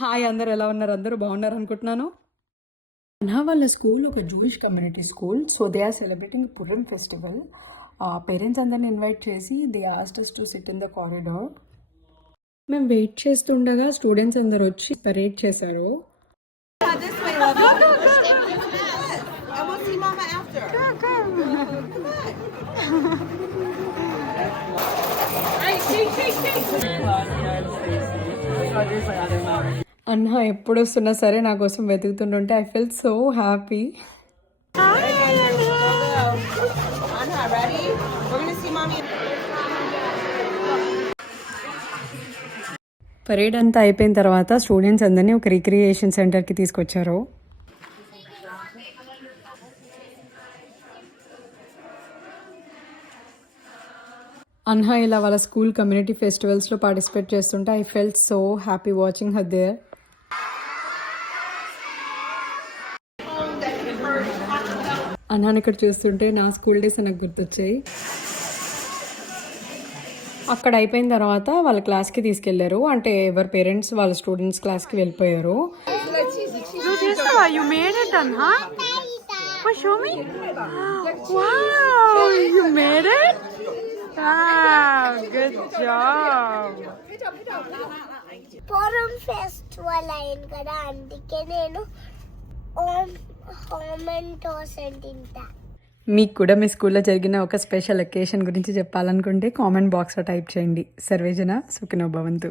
హాయ్ అందరూ ఎలా ఉన్నారు? అందరూ బాగున్నారు అనుకుంటున్నాను. నా వాళ్ళ స్కూల్ ఒక Jewish community school. So they are celebrating Purim festival. Parents అందరిని ఇన్వైట్ చేసి they asked us to sit in the corridor. మేము వెయిట్ చేస్తుండగా స్టూడెంట్స్ అందరూ వచ్చి పరేడ్ చేశారు. This way, love. Go. I want to see Mama after. అన్న ఎప్పుడు వస్తున్నా సరే నా కోసం వెతుకుతుంటుంటే I felt so happy. Anna, ready? We're going to see Mommy. Parade అంతా అయిపోయిన తర్వాత స్టూడెంట్స్ అందరినీ ఒక రిక్రియేషన్ సెంటర్కి తీసుకొచ్చారు. అన్హా ఇలా వాళ్ళ స్కూల్ కమ్యూనిటీ ఫెస్టివల్స్లో పార్టిసిపేట్ చేస్తుంటే I felt so happy watching her there. అన్హాని ఇక్కడ చూస్తుంటే నా స్కూల్ డేస్ నాకు గుర్తొచ్చాయి. అక్కడ అయిపోయిన తర్వాత వాళ్ళ క్లాస్కి తీసుకెళ్లారు. అంటే ఎవరి పేరెంట్స్ వాళ్ళ స్టూడెంట్స్ క్లాస్కి వెళ్ళిపోయారు. You made it, Anha? Oh, show me. Wow, you made it? Wow, good job. Puram festival అయింది కదా, అందుకే నేను హోమెంటోస్ తింటా. మీకు కూడా మీ స్కూల్లో జరిగిన ఒక స్పెషల్ అకేషన్ గురించి చెప్పాలనుకుంటే కామెంట్ బాక్స్లో టైప్ చేయండి. సర్వేజన సుఖినో భవంతు.